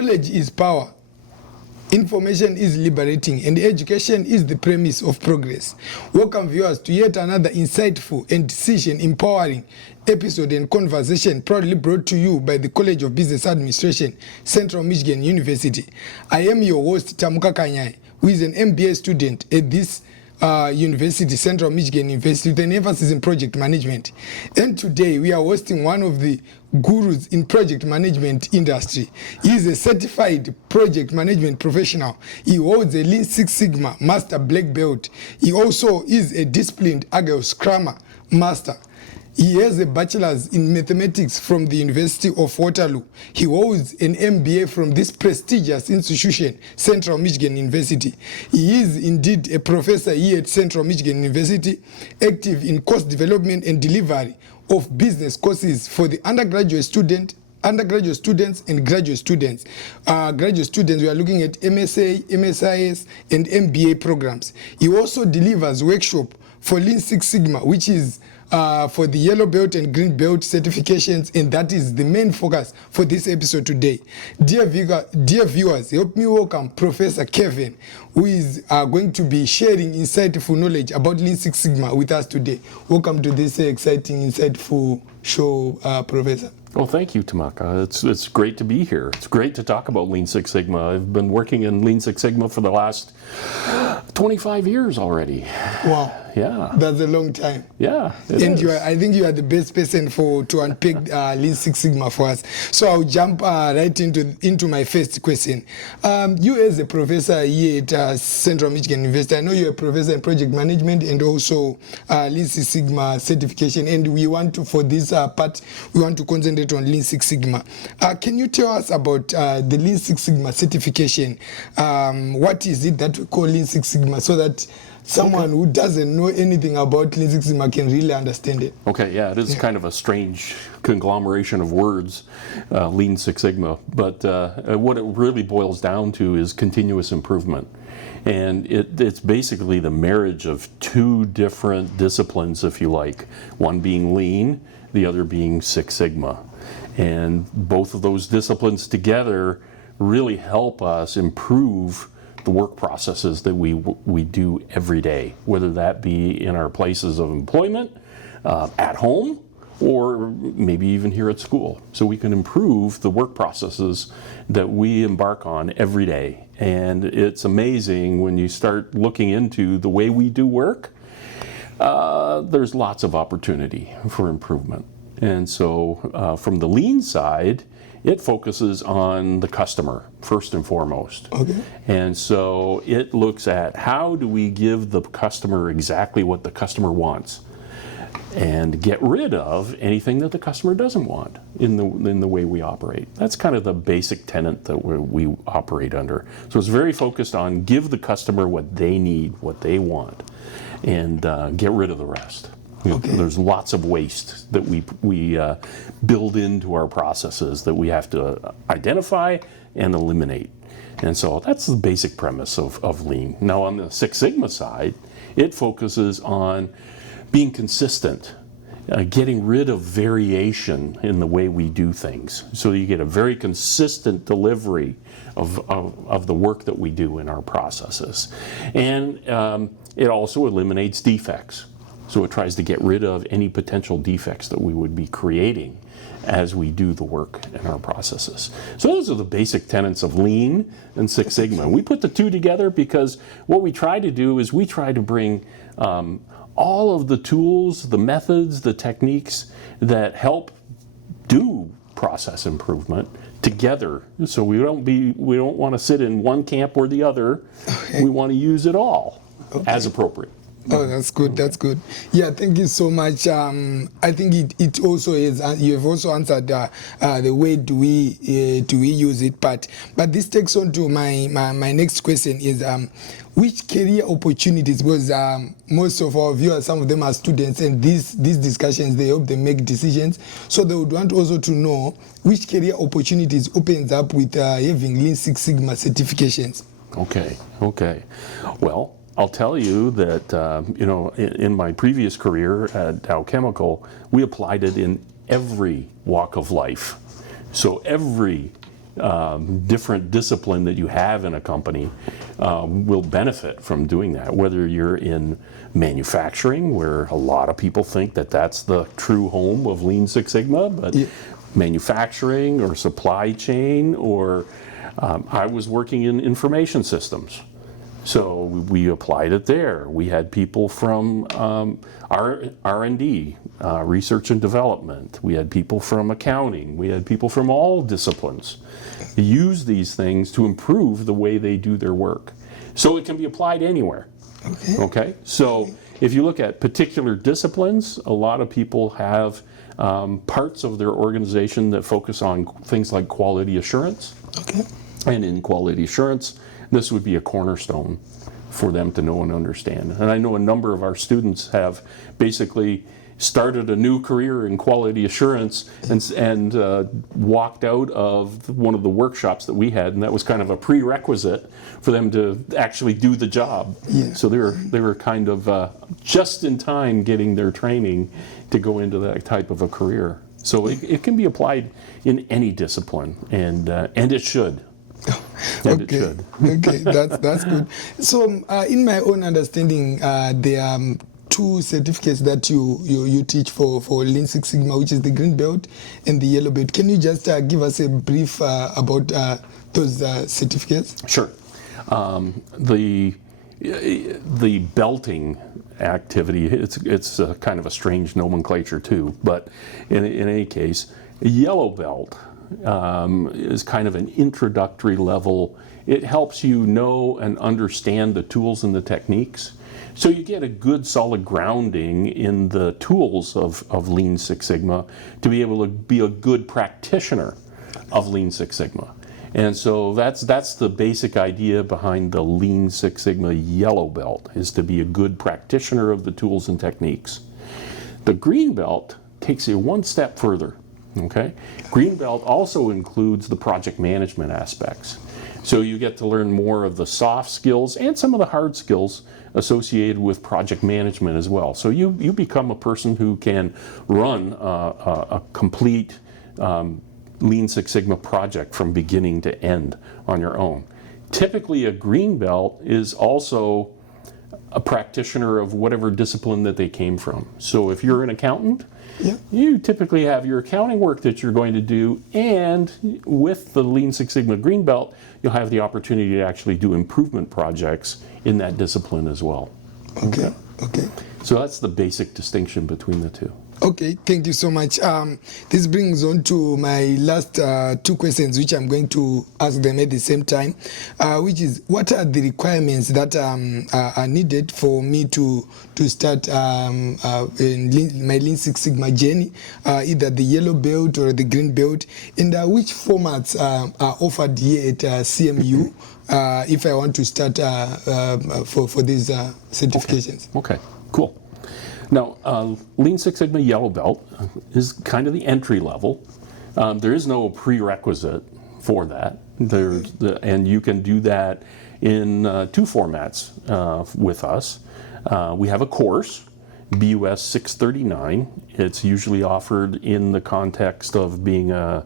Knowledge is power. Information is liberating, and education is the premise of progress. Welcome, viewers, to yet another insightful and decision-empowering episode and conversation proudly brought to you by the College of Business Administration, Central Michigan University. I am your host, Tamuka Kanyai, who is an MBA student at this University, Central Michigan University, with an emphasis in project management. And today we are hosting one of the gurus in project management industry. He is a certified project management professional. He holds a Lean Six Sigma Master Black Belt. He also is a disciplined Agile Scrummer Master. He has a bachelor's in mathematics from the University of Waterloo. He holds an MBA from this prestigious institution, Central Michigan University. He is indeed a professor here at Central Michigan University, active in course development and delivery of business courses for the undergraduate students and graduate students. Graduate students, we are looking at MSA, MSIS, and MBA programs. He also delivers workshop for Lean Six Sigma, which is for the yellow belt and green belt certifications, and that is the main focus for this episode today. Dear viewers, help me welcome Professor Kevin, who is going to be sharing insightful knowledge about Lean Six Sigma with us today. Welcome to this exciting, insightful show, Professor. Well, thank you, Tamuka. It's great to be here. It's great to talk about Lean Six Sigma. I've been working in Lean Six Sigma for the last 25 years already. Wow. Yeah. That's a long time. Yeah, I think you are the best person to unpick Lean Six Sigma for us. So I'll jump right into my first question. You as a professor here at Central Michigan University, I know you're a professor in project management and also Lean Six Sigma certification, and we want to, for this part, we want to concentrate on Lean Six Sigma. Can you tell us about the Lean Six Sigma certification? What is it that we call Lean Six Sigma, so that someone who doesn't know anything about Lean Six Sigma can really understand it? Okay, yeah, it is kind of a strange conglomeration of words, Lean Six Sigma, but what it really boils down to is continuous improvement. And it's basically the marriage of two different disciplines, if you like, one being Lean, the other being Six Sigma. And both of those disciplines together really help us improve the work processes that we do every day, whether that be in our places of employment, at home, or maybe even here at school. So we can improve the work processes that we embark on every day. And it's amazing when you start looking into the way we do work, there's lots of opportunity for improvement. And so from the Lean side, it focuses on the customer first and foremost. Okay. And so it looks at how do we give the customer exactly what the customer wants and get rid of anything that the customer doesn't want in the way we operate. That's kind of the basic tenet that we operate under. So it's very focused on give the customer what they need, what they want, and get rid of the rest. Okay. There's lots of waste that we build into our processes that we have to identify and eliminate. And so that's the basic premise of Lean. Now on the Six Sigma side, it focuses on being consistent, getting rid of variation in the way we do things. So you get a very consistent delivery of the work that we do in our processes. And it also eliminates defects. So it tries to get rid of any potential defects that we would be creating as we do the work in our processes. So those are the basic tenets of Lean and Six Sigma. We put the two together because what we try to do is we try to bring all of the tools, the methods, the techniques that help do process improvement together. So we don't want to sit in one camp or the other. Okay. We want to use it all as appropriate. Oh, that's good. That's good. Yeah, thank you so much. I think it also is. You have also answered the way do we use it. But this takes on to my next question is which career opportunities? Because most of our viewers, some of them are students, and these discussions they help them make decisions. So they would want also to know which career opportunities opens up with having Lean Six Sigma certifications. Okay. Well, I'll tell you that, in my previous career at Dow Chemical, we applied it in every walk of life. So every different discipline that you have in a company will benefit from doing that. Whether you're in manufacturing, where a lot of people think that that's the true home of Lean Six Sigma, but manufacturing or supply chain, or I was working in information systems. So we applied it there. We had people from R&D, research and development. We had people from accounting. We had people from all disciplines use these things to improve the way they do their work. So it can be applied anywhere. Okay? So if you look at particular disciplines, a lot of people have parts of their organization that focus on things like quality assurance. And in quality assurance, this would be a cornerstone for them to know and understand. And I know a number of our students have basically started a new career in quality assurance and walked out of one of the workshops that we had, and that was kind of a prerequisite for them to actually do the job. So they were kind of just in time getting their training to go into that type of a career. So it can be applied in any discipline, and it should. Okay, that's good. So, in my own understanding, there are two certificates that you teach for Lean Six Sigma, which is the green belt and the yellow belt. Can you just give us a brief about those certificates? Sure. The belting activity, it's kind of a strange nomenclature too, but in any case, a yellow belt is kind of an introductory level. It helps you know and understand the tools and the techniques. So you get a good solid grounding in the tools of Lean Six Sigma to be able to be a good practitioner of Lean Six Sigma. And so that's the basic idea behind the Lean Six Sigma yellow belt, is to be a good practitioner of the tools and techniques. The green belt takes you one step further. Okay? Green belt also includes the project management aspects. So you get to learn more of the soft skills and some of the hard skills associated with project management as well. So you become a person who can run a complete Lean Six Sigma project from beginning to end on your own. Typically, a green belt is also a practitioner of whatever discipline that they came from. So if you're an accountant, you typically have your accounting work that you're going to do, and with the Lean Six Sigma green belt, you'll have the opportunity to actually do improvement projects in that discipline as well. Okay. So that's the basic distinction between the two. Okay, thank you so much. This brings on to my last two questions, which I'm going to ask them at the same time, which is, what are the requirements that are needed for me to start in my Lean Six Sigma journey, either the yellow belt or the green belt, and which formats are offered here at CMU if I want to start for these certifications? Okay, cool. Now, Lean Six Sigma Yellow Belt is kind of the entry level. There is no prerequisite for that. And you can do that in two formats with us. We have a course, BUS 639. It's usually offered in the context of being an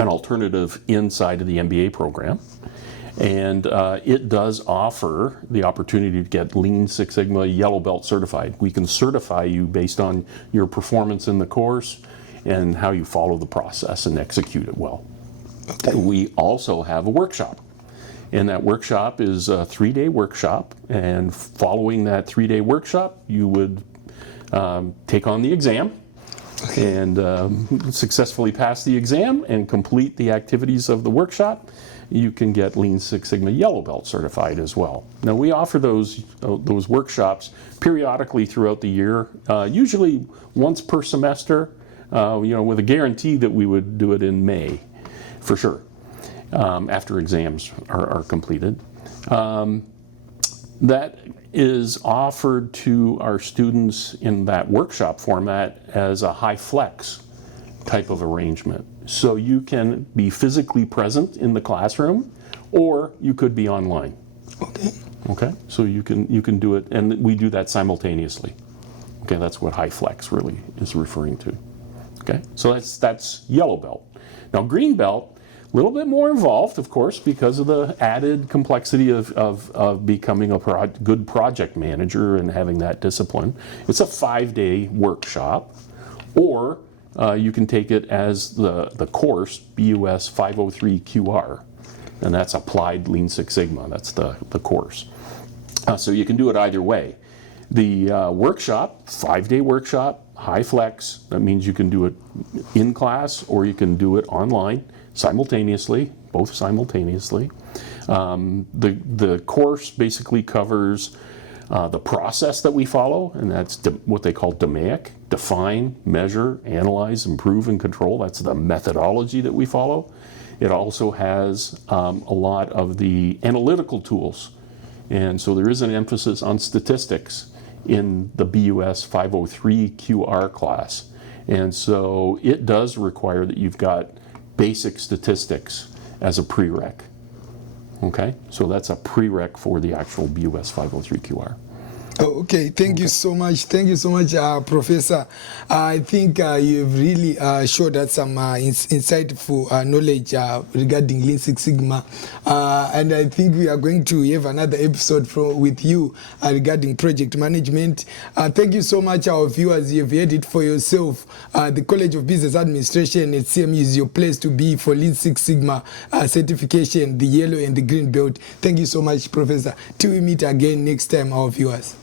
alternative inside of the MBA program. And it does offer the opportunity to get Lean Six Sigma Yellow Belt certified. We can certify you based on your performance in the course and how you follow the process and execute it well. Okay. We also have a workshop. And that workshop is a 3-day workshop. And following that 3-day workshop, you would take on the exam. Okay. And successfully pass the exam and complete the activities of the workshop. You can get Lean Six Sigma Yellow Belt certified as well. Now, we offer those workshops periodically throughout the year, usually once per semester, with a guarantee that we would do it in May, for sure, after exams are completed. That is offered to our students in that workshop format as a high flex type of arrangement. So you can be physically present in the classroom, or you could be online. Okay. So you can do it, and we do that simultaneously. Okay, that's what high flex really is referring to. Okay, so that's yellow belt. Now green belt, a little bit more involved, of course, because of the added complexity of becoming a good project manager and having that discipline. It's a 5-day workshop, or you can take it as the course, BUS 503 QR, and that's Applied Lean Six Sigma. That's the course. So you can do it either way. The workshop, 5-day workshop, high flex. That means you can do it in class or you can do it online simultaneously, both simultaneously. The course basically covers the process that we follow, and that's what they call DMAIC, define, measure, analyze, improve, and control. That's the methodology that we follow. It also has a lot of the analytical tools, and so there is an emphasis on statistics in the BUS 503 QR class. And so it does require that you've got basic statistics as a prereq. Okay, so that's a prereq for the actual BUS 503 QR. Oh, okay, thank you so much. Thank you so much, Professor. I think you've really showed us some insightful knowledge regarding Lean Six Sigma. And I think we are going to have another episode with you regarding project management. Thank you so much, our viewers. You've heard it for yourself. The College of Business Administration at CMU is your place to be for Lean Six Sigma certification, the yellow and the green belt. Thank you so much, Professor. Till we meet again next time, our viewers.